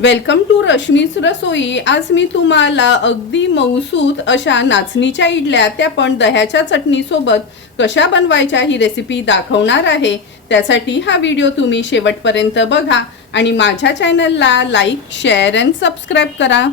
Welcome to रश्मीच रसोई। आज मी तुम्हाला अगदी मऊसूत अशा नाचणीच्या इडल्या त्या पण दह्याच्या चटणीसोबत कशा बनवायच्या ही रेसिपी दाखवणार आहे। त्यासाठी हा व्हिडिओ तुम्ही शेवटपर्यंत बघा आणि माझ्या चॅनलला लाईक, शेअर अँड सबस्क्राईब करा।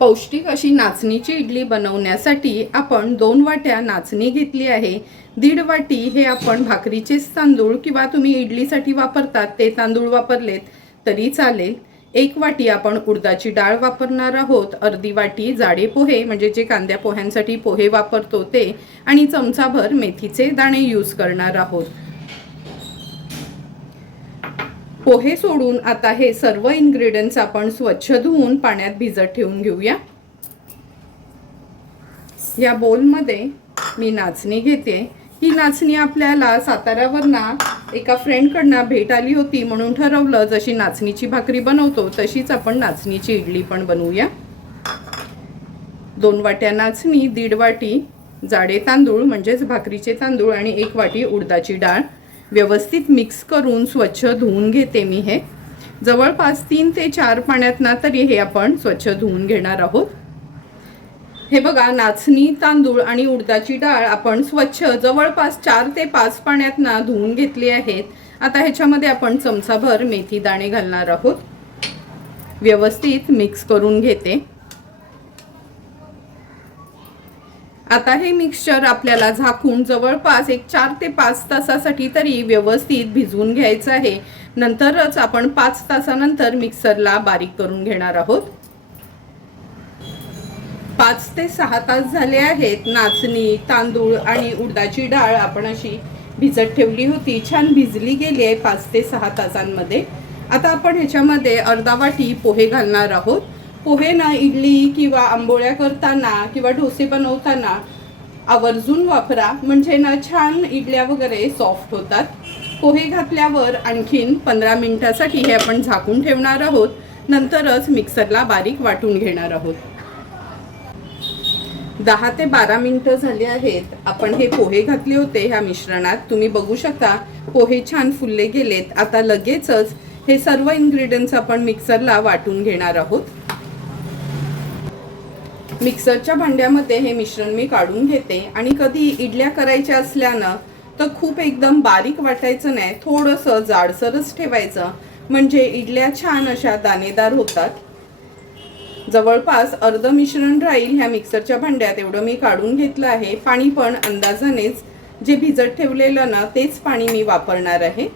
पौष्टिक अशी नाचणीची इडली बनवण्यासाठी आपण 2 वाट्या नाचणी घेतली आहे। 1.5 वाटी हे आपण भाकरीचेच तांदूळ किंवा तुम्ही इडलीसाठी वापरतात ते तांदूळ वापरलेत तरी चालेल। 1 वाटी आपण उडदाची डाळ वापरणार आहोत। अर्धी वाटी जाडे पोहे म्हणजे जे कांद्या पोह्यांसाठी पोहे वापरतो ते आणि चमचाभर मेथीचे दाणे यूज करणार आहोत। पोहे सोडून आता हे सर्व इन्ग्रेडियंट्स आपण स्वच्छ धुवून पाण्यात भिजत ठेवून घेऊया। या बोलमध्ये मी नाचणी घेते। ही नाचणी आपल्याला साताऱ्यावरना एका फ्रेंडकडनं भेट आली होती म्हणून ठरवलं जशी नाचणीची भाकरी बनवतो तशीच आपण नाचणीची इडली पण बनवूया। 2 वाट्या नाचणी, 1.5 वाटी जाडे तांदूळ म्हणजेच भाकरीचे तांदूळ आणि 1 वाटी उडदाची डाळ व्यवस्थित मिक्स करून स्वच्छ धुवून घेते मी। हे जवळपास 3 ते 4 पाण्यातना तरी हे आपण स्वच्छ धुवून घेणार आहोत। हे बघा, नाचणी, तांदूळ आणि उडदाची डाळ आपण स्वच्छ जवळपास 4 ते 5 पाण्यातना धुवून घेतली आहेत। आता ह्याच्यामध्ये आपण चमचाभर मेथी दाणे घालणार आहोत। व्यवस्थित मिक्स करून घेते। आता हे मिक्सचर आपल्याला झाकून जवळपास 4 ते 5 तासासाठी तरी व्यवस्थित भिजवून घ्यायचं आहे। नंतरच आपण 5 तासानंतर मिक्सरला बारीक करून घेणार आहोत। 5 ते 6 तास झाले आहेत। नाचणी, तांदूळ आणि उडदाची डाळ आपण अशी भिजत ठेवली होती, छान भिजली गेली आहे 5 ते 6 तासांमध्ये। आता आपण ह्याच्यामध्ये अर्धा वाटी पोहे घालणार आहोत। पोहे ना इडली किंवा आंबोळ्या करताना किंवा डोसे बनवताना आवर्जून वापरा, म्हणजे ना छान इडल्या वगैरे सॉफ्ट होतात। पोहे घातल्यावर आणखीन 15 मिनिटासाठी हे आपण झाकून ठेवणार आहोत। नंतरच मिक्सरला बारीक वाटून घेणार आहोत। 10 ते 12 मिनिटं झाली आहेत। आपण हे पोहे घातले होते ह्या मिश्रणात, तुम्ही बघू शकता पोहे छान फुलले गेलेत। आता लगेचच हे सर्व इन्ग्रेडियंट्स आपण मिक्सरला वाटून घेणार आहोत। मिक्सरच्या भांड्यामध्ये हे मिश्रण मी काढून घेते आणि कधी इडल्या करायच्या असल्यानं तर खूप एकदम बारीक वाटायचं नाही, थोडंसं जाडसरच ठेवायचं, म्हणजे इडल्या छान अशा दाणेदार होतात। जवळपास अर्ध मिश्रण राहील ह्या मिक्सरच्या भांड्यात, एवढं मी काढून घेतलं आहे। पाणी पण अंदाजानेच जे भिजत ठेवलेलं ना तेच पाणी मी वापरणार आहे।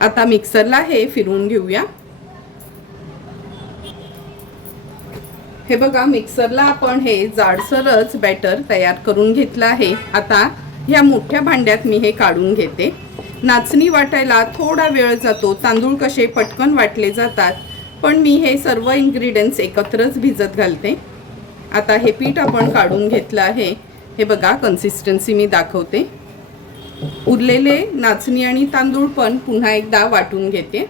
आता मिक्सरला हे फिरवून घेऊया। हे बघा, मिक्सरला आपण हे जाडसरच बॅटर तयार करून घेतलं आहे। आता ह्या मोठ्या भांड्यात मी हे काढून घेते। नाचणी वाटायला थोडा वेळ जातो, तांदूळ कसे पटकन वाटले जातात, पण मी हे सर्व इन्ग्रेडियंट्स एकत्रच भिजत घालते। आता हे पीठ आपण काढून घेतलं आहे। हे बघा, कन्सिस्टन्सी मी दाखवते। उरलेले नाचणी आणि तांदूळ पण पुन्हा एकदा वाटून घेते।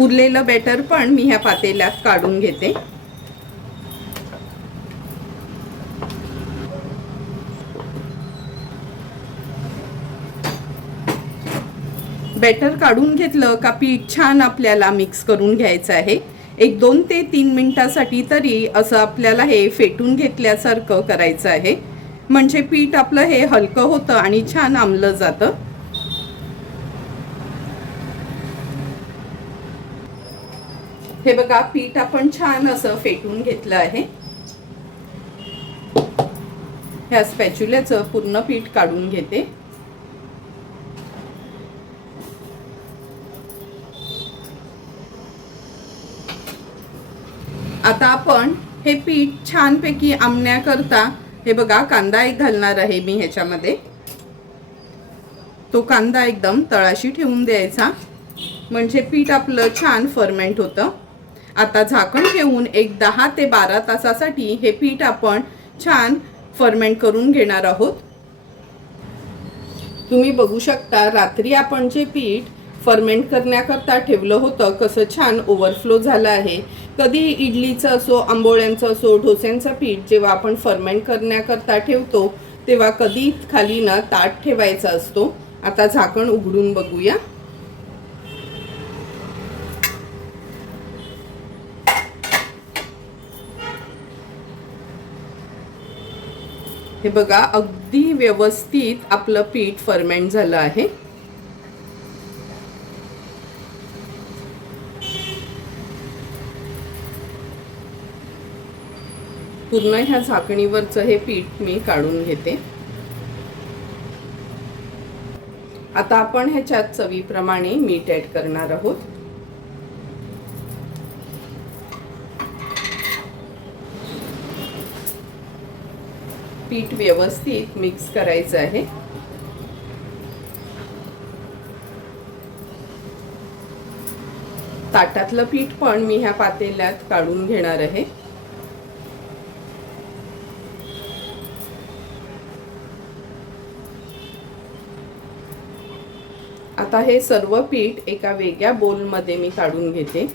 उरलेलं बॅटर पण मी ह्या पातेल्यात काढून घेते। बॅटर काढून घेतलं का पीठ छान आपल्याला मिक्स करून घ्यायचं आहे। 1-2 ते 3 मिनिटासाठी तरी असं आपल्याला हे फेटून घेतल्यासारखं करायचं आहे, म्हणजे पीठ आपलं हे हलकं होतं आणि छान आंबलं जातं। हे बघा, पीठ आपण छान असं फेटून घेतलं आहे। ह्या स्पॅच्युल्याचं पूर्ण पीठ काढून घेते। आता आपण हे पीठ छानपैकी आंबण्याकरता हे बघा कांदा एक घालणार आहे मी ह्याच्यामध्ये। तो कांदा एकदम तळाशी ठेवून द्यायचा, म्हणजे पीठ आपलं छान फर्मेंट होतं। आता झाकण ठेवून 10 ते 12 तासासाठी हे पीठ आपण छान फर्मेंट करून घेणार आहोत। तुम्ही बघू शकता रात्री आपण जे पीठ फर्मेंट करण्याकरता ठेवलं होतं कसं छान ओव्हरफ्लो झालं आहे। कधी इडलीचं असो, आंबोळ्यांचं असो, डोस्यांचं पीठ जेव्हा आपण फर्मेंट करण्याकरता ठेवतो तेव्हा कधी खाली ना ताट ठेवायचा असतो. आता झाकण उघडून बघूया. हे बघा, अगदी व्यवस्थित आपलं पीठ फर्मेंट झालं आहे. पूर्ण ह्या झाकणीवरचं हे पीठ मी काढून घेते. आता आपण ह्याच्यात चवीप्रमाणे मीठ ऍड करणार आहोत. पीठ व्यवस्थित मिक्स करायचं आहे. ताटातलं पीठ पण मी ह्या पातेल्यात काढून घेणार आहे. आता हे सर्व पीठ एका वेगळ्या बोलमध्ये मी काढून घेते.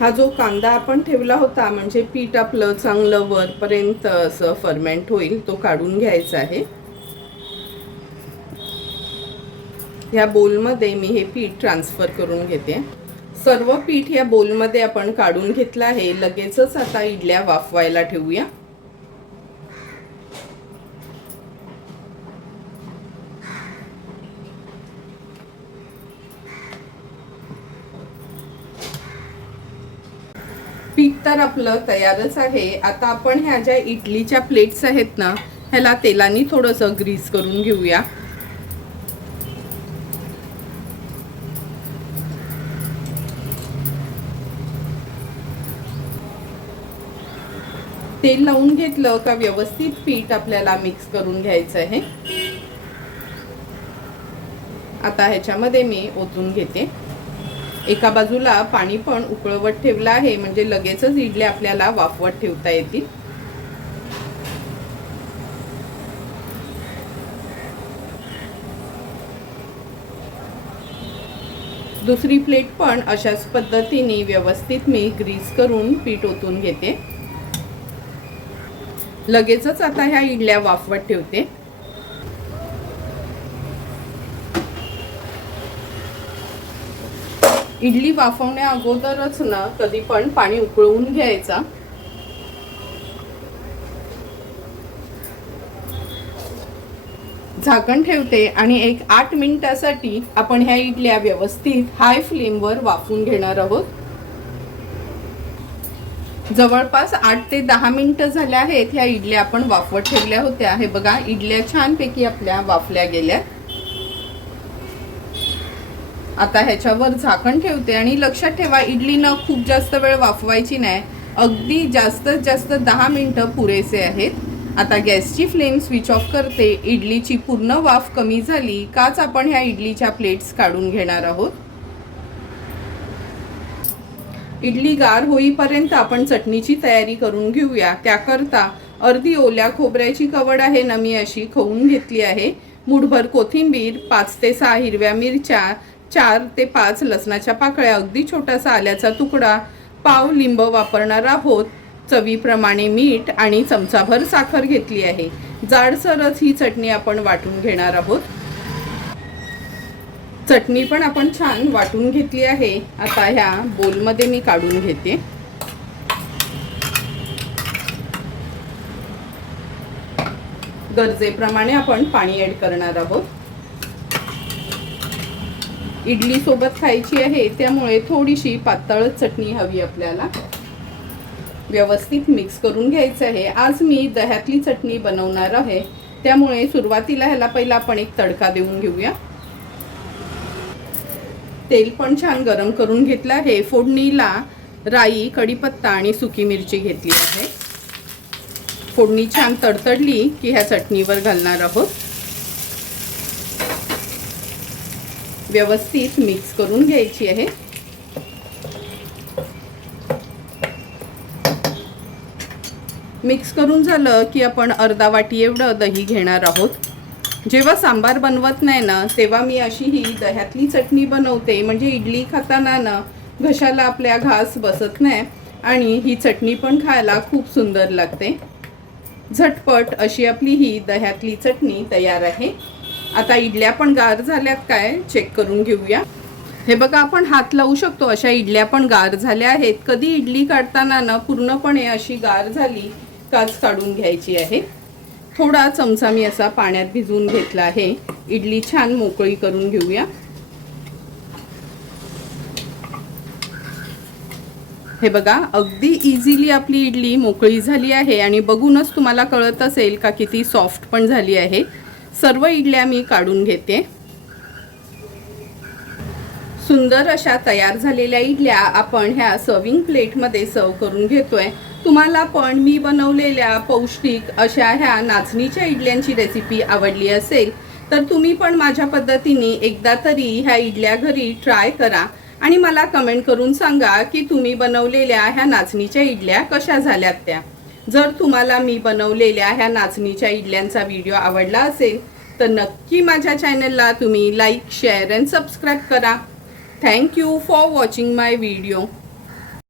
हा जो कांदा आपण ठेवला होता म्हणजे पीठ आपलं चांगलं वरपर्यंत असं फर्मेंट होईल तो काढून घ्यायचा आहे. या बोलमध्ये मी हे पीठ ट्रान्सफर करून घेते. सर्व पीठ या बोलमध्ये आपण काढून घेतलं आहे. लगेचच आता इडल्या वाफवायला ठेवूया. पीठ तर आपलं तयारच आहे. आता आपण ह्या ज्या इडलीच्या प्लेट्स आहेत ना ह्याला तेलाने थोडंसं ग्रीस करून घेऊया. तेल लावून घेतलं का व्यवस्थित पीठ आपल्याला मिक्स करून घ्यायचं आहे. आता ह्याच्यामध्ये मी ओतून घेते. एका बाजूला पाणी पण उकळवत ठेवलं आहे म्हणजे लगेचच इडल्या आपल्याला वाफवत ठेवता येतील. दुसरी प्लेट पण अशाच पद्धतीने व्यवस्थित मी ग्रीस करून पीठ ओतून घेते. लगेचच आता ह्या इडल्या वाफवत ठेवते. इडली वाफवण्या अगोदरच ना कधी पण पाणी उकळवून घ्यायचा. झाकण ठेवते आणि एक 8 मिनिटासाठी आपण ह्या इडल्या व्यवस्थित हाय फ्लेमवर वाफवून घेणार आहोत. जवळपास 8 ते 10 मिनिटं झाले आहेत. ह्या इडल्या आपण वाफवत ठेवल्या होत्या. हे बघा, इडल्या छानपैकी आपल्या वाफल्या गेल्या. आता ह्याच्यावर झाकण ठेवते आणि लक्षात ठेवा इडली न खूप जास्त वेळ वाफवायची नाही. अगदी जास्तीत जास्त 10 मिनिटं पुरेसे आहेत. आता गॅसची फ्लेम स्विच ऑफ करते. इडलीची पूर्ण वाफ कमी झाली काच आपण ह्या इडलीच्या प्लेट्स काढून घेणार आहोत. इडली गार होईपर्यंत आपण चटणीची तयारी करून घेऊया. त्याकरता अर्धी ओल्या खोबऱ्याची कवड आहे ना मी अशी खवून घेतली आहे. मूठभर कोथिंबीर, 5 ते 6 हिरव्या मिरच्या, 4 ते 5 लसणाच्या पाकळ्या, अगदी छोटासा आल्याचा तुकडा, पाव लिंब वापरणार आहोत, चवीप्रमाणे मीठ आणि चमचाभर साखर घेतली आहे. जाडसरच ही चटणी आपण वाटून घेणार आहोत. चटणी पण आपण छान वाटून घेतली आहे. आता ह्या बोलमध्ये मी काढून घेते. गरजेप्रमाणे आपण पाणी ऍड करणार आहोत. इडली सोबत खायची आहे त्यामुळे थोडीशी पातळ चटणी हवी आपल्याला. व्यवस्थित मिक्स करून घ्यायचं आहे. आज मी दह्यातली चटणी बनवणार आहे त्यामुळे सुरुवातीला ह्याला पहिला आपण एक तडका देऊन घेऊया. तेल पण छान गरम करून घेतलं आहे. फोडणीला राई, कढीपत्ता आणि सुकी मिरची घेतली आहे. फोडणी छान तडतडली की ह्या चटणीवर घालणार आहोत. व्यवस्थित मिक्स करून घ्यायची आहे. मिक्स करून झालं की आपण अर्धा वाटी एवढं दही घेणार आहोत. जेव्हा सांबार बनवत नाही ना तेव्हा मी अशी ही दह्यातली चटणी बनवते, म्हणजे इडली खाताना ना घशाला आपल्या घास बसत नाही आणि ही चटणी पण खायला खूप सुंदर लागते. झटपट अशी आपली ही दह्यातली चटणी तयार आहे. आता इडल्या पण गार झाल्यात काय चेक करून घेऊया. हे बघा, आपण हात लावू शकतो अशा इडल्या पण गार झाल्या आहेत. कधी इडली काढताना ना पूर्णपणे अशी गार झाली काच काढून घ्यायची आहे. थोडा चमचा मी असा पाण्यात भिजवून घेतला आहे. इडली छान मोकळी करून घेऊया. हे बघा, अगदी इझिली आपली इडली मोकळी झाली आहे आणि बघूनच तुम्हाला कळत असेल का किती सॉफ्ट पण झाली आहे. सर्व इडल्या मी काढून घेते. सुंदर अशा तयार झालेल्या इडल्या आपण ह्या सर्विंग प्लेटमध्ये सर्व करून घेतोय. तुम्हाला पण मी बनवलेल्या पौष्टिक अशा ह्या नाचणीच्या इडल्यांची रेसिपी आवडली असेल तर तुम्ही पण माझ्या पद्धतीने एकदा तरी ह्या इडल्या घरी ट्राय करा आणि मला कमेंट करून सांगा की तुम्ही बनवलेल्या ह्या नाचणीच्या इडल्या कशा झाल्यात त्या. जर तुम्हाला मी बनवलेल्या ह्या नाचणीच्या इडल्यांचा व्हिडिओ आवडला असेल तर नक्की माझ्या चॅनलला तुम्ही लाईक, शेअर अँड सबस्क्राईब करा. Thank you for watching my video.